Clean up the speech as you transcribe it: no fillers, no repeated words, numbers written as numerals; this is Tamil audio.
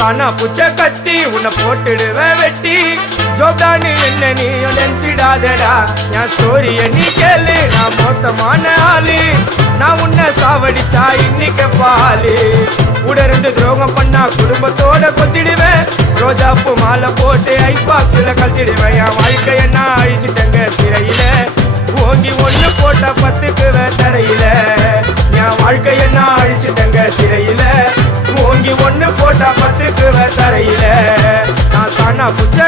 காணா பூச்ச கத்தி உன்னை போட்டுடுவேன் வெட்டி ஜோப்டான்னு என்ன நீ நினைச்சிடாதடா என் ஸ்டோரிய நீ கேளு நான் மோசமான ஆளு நான் உன்னை சாவடிச்சா இன்னைக்கு பாலு கூட 2 துரோகம் பண்ணா குடும்பத்தோட கொத்திடுவேன் ரோஜாப்பூ மாலை போட்டு ஐஸ் பாக்ஸ்ல கழட்டிடுவேன் என் வாழ்க்கைய நான் அழிச்சிட்டேங்க சிறையில ஓங்கி 1 போட்ட 10க்கு தரையில என் வாழ்க்கைய நான் அழிச்சிட்டேங்க சிறையில ஓங்கி 1 போட்ட 10க்கு தரையில நான் சாணா புச்ச